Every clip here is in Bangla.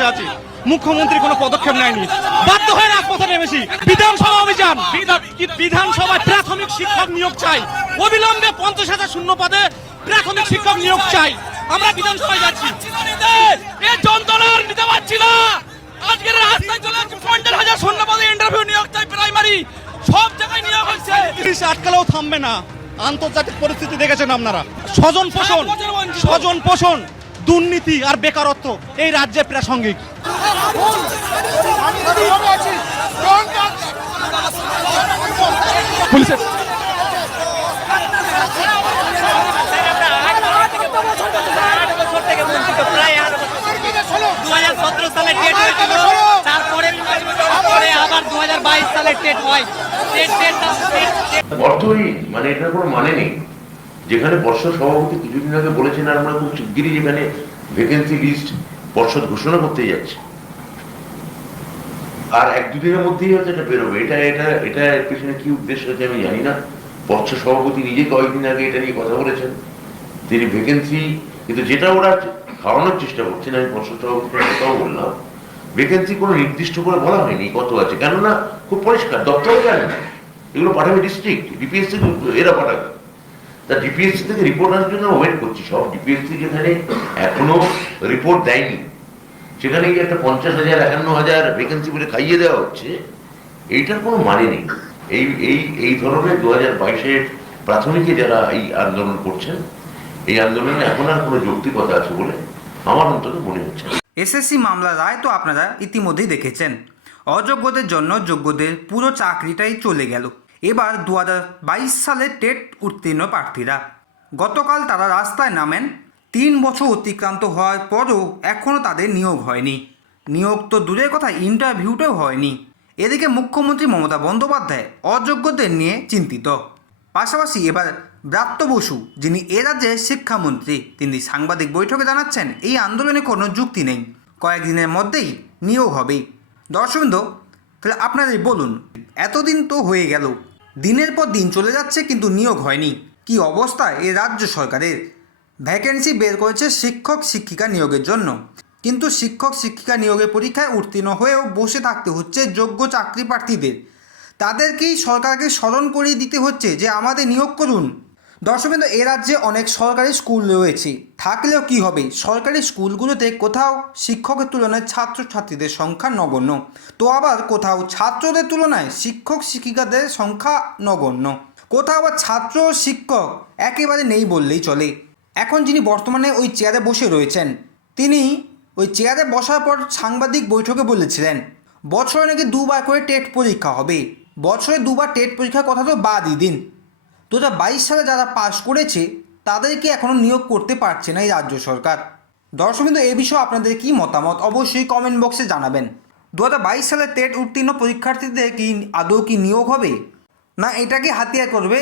বসে আছি। মুখ্যমন্ত্রী কোনো পদক্ষেপ নেয়নি। বাধ্য হয়ে রাজপথে নেমেছি। বিধানসভা অভিযান। বিধানসভায় প্রাথমিক শিক্ষক নিয়োগ চাই। অবিলম্বে পঞ্চাশ হাজার শূন্য পদে প্রাথমিক শিক্ষক নিয়োগ চাই। আমরা বিধানসভায় যাচ্ছি। এই যন্ত্রণার নিতে পারছি না। আজকের রাস্তায় চলে যাচ্ছে পঞ্চাশ হাজার শূন্য পদে ইন্টারভিউ নিয়োগ চাই প্রাইমারি সব জায়গায় নিয়োগ হচ্ছে পুলিশ আটকালেও থামবে না। আন্তর্জাতিক পরিস্থিতি দেখেছেন আপনারা। স্বজন পোষণ। স্বজন পোষণ। দুর্নীতি আর বেকারত্ব এই রাজ্যে প্রাসঙ্গিক। পুলিশের দু হাজার সতেরো সালে টেট হয়েছিল তারপরে তারপরে আবার দু হাজার বাইশ সালে টেট হয় টেট টেট টেট অর্থহীন মানে এটার কোনো মানে নেই। যেখানে পর্ষদ সভাপতি কিছুদিন আগে বলেছেন আমরা খুব শিগগিরই যেখানে ভ্যাকেন্সি লিস্ট পর্ষদ ঘোষণা করতে যাচ্ছে। আর এক দুদিনের মধ্যেই হয়তো এটা বেরোবে। এটা এটা এটা এর পেছনে কি উদ্দেশ্য আছে আমি জানি না। পর্ষদ সভাপতি নিজে কয়েকদিন আগে এটা নিয়ে কথা বলেছেন। তিনি ভ্যাকেন্সি কিন্তু যেটা ওরা খাওয়ানোর চেষ্টা করছেন, আমি পর্ষদ সভাপতির কথাও বললাম ভ্যাকেন্সি কোনো নির্দিষ্ট করে বলা হয়নি কত আছে। কেননা খুব পরিষ্কার, দপ্তরে জানে এগুলো পাঠাবে ডিস্ট্রিক্ট ডিপিএসসি এরা পাঠাবে। তা ডিপিএসসি থেকে রিপোর্ট আসার জন্য ওয়েট করছি। সব ডিপিএসসি যেখানে এখনও রিপোর্ট দেয়নি। সেখানে একটা পঞ্চাশ হাজার, একান্ন হাজার ভ্যাকেন্সি বলে খাইয়ে দেওয়া হচ্ছে। এইটার কোনো মানে নেই। এই এই এই ধরনের দু হাজার বাইশের প্রাথমিকে যারা এই আন্দোলন করছেন, এই আন্দোলনে এখন আর কোনো যৌক্তিকতা আছে বলে আমার অন্তত মনে হচ্ছে। এসএসসি মামলার রায় তো আপনারা ইতিমধ্যেই দেখেছেন। অযোগ্যদের জন্য যোগ্যদের পুরো চাকরিটাই চলে গেল। এবার দু হাজার বাইশ সালে টেট উত্তীর্ণ প্রার্থীরা। গতকাল তারা রাস্তায় নামেন। তিন বছর অতিক্রান্ত হওয়ার পরও এখনও তাদের নিয়োগ হয়নি। নিয়োগ তো দূরের কথা, ইন্টারভিউটাও হয়নি। এদিকে মুখ্যমন্ত্রী মমতা বন্দ্যোপাধ্যায় অযোগ্যদের নিয়ে চিন্তিত। পাশাপাশি এবার ব্রাত্য বসু, যিনি এ রাজ্যের শিক্ষামন্ত্রী, তিনি সাংবাদিক বৈঠকে জানাচ্ছেন, এই আন্দোলনে কোনো যুক্তি নেই। কয়েকদিনের মধ্যেই নিয়োগ হবে দর্শকবৃন্দ তাহলে আপনারাই বলুন, এতদিন তো হয়ে গেল দিনের পর দিন চলে যাচ্ছে কিন্তু নিয়োগ হয়নি। কি অবস্থা এ রাজ্য সরকারের? ভ্যাকেন্সি বের করেছে শিক্ষক শিক্ষিকা নিয়োগের জন্য। কিন্তু শিক্ষক শিক্ষিকা নিয়োগের পরীক্ষায় উত্তীর্ণ হয়েও বসে থাকতে হচ্ছে যোগ্য চাকরি প্রার্থীদের। তাদেরকেই সরকারকে স্মরণ করিয়ে দিতে হচ্ছে যে আমাদের নিয়োগ করুন। দর্শকবৃন্দ এ রাজ্যে অনেক সরকারি স্কুল রয়েছে। থাকলেও কি হবে? সরকারি স্কুলগুলোতে কোথাও শিক্ষকের তুলনায় ছাত্রছাত্রীদের সংখ্যা নগণ্য। তো আবার কোথাও ছাত্রদের তুলনায় শিক্ষক শিক্ষিকাদের সংখ্যা নগণ্য। কোথাও আবার ছাত্র শিক্ষক একেবারে নেই বললেই চলে। এখন যিনি বর্তমানে ওই চেয়ারে বসে রয়েছেন, তিনি ওই চেয়ারে বসার পর সাংবাদিক বৈঠকে বলেছিলেন, বছরে নাকি দুবার করে টেট পরীক্ষা হবে। বছরে দুবার টেট পরীক্ষার কথা তো বাদই দিন। দু হাজার বাইশ সালে যারা পাশ করেছে, তাদেরকে এখনও নিয়োগ করতে পারছে না এই রাজ্য সরকার। দর্শকবৃন্দ এ বিষয়ে আপনাদের কি মতামত? অবশ্যই কমেন্ট বক্সে জানাবেন। দু হাজার বাইশ সালে টেট উত্তীর্ণ পরীক্ষার্থীদের কি আদৌ কি নিয়োগ হবে? না, এটাকে হাতিয়ার করবে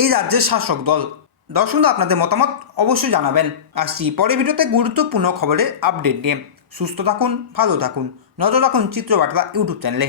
এই রাজ্যের শাসক দল। দর্শক আপনাদের মতামত অবশ্যই জানাবেন। আসছি পরের ভিডিওতে গুরুত্বপূর্ণ খবরের আপডেট নিয়ে। সুস্থ থাকুন, ভালো থাকুন। নজর রাখুন চিত্রবার্তা ইউটিউব চ্যানেলে।